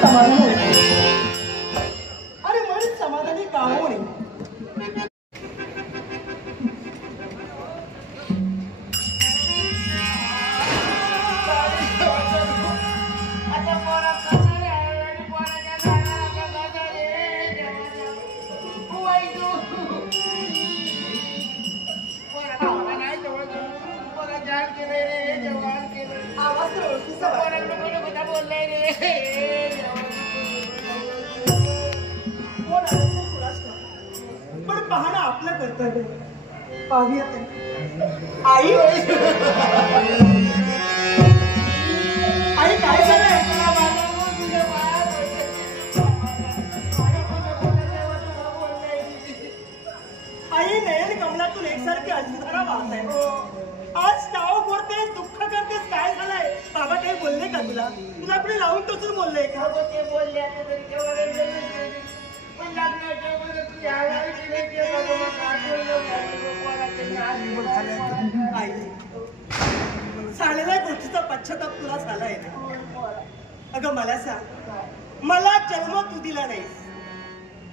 समाधान होईल आणि मन समाधानी का होईल. पण पाहणं आपलं कर्तव्य. पाहूया आई. आई काय झालंय. आई नयन कमलातून एकसारखी अश्रुधारा वाहत आहे. आज नाव बोलतेस दुःख करतेस काय झालंय. बाबा काही बोलले का तुला. तुला आपले लावून टोचून बोलले का. ते बोलले झालेल्या गोष्टीचा पश्चाताप तुला झालाय ना. अगं मला सांग. मला जन्म तू दिला नाहीस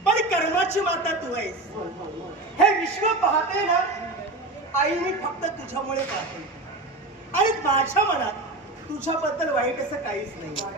पण कर्माची माता तू आहेस. हे विश्व पाहते ना आई मी फक्त तुझ्यामुळे पाहते आणि माझ्या मनात तुझ्याबद्दल वाईट असं काहीच नाही.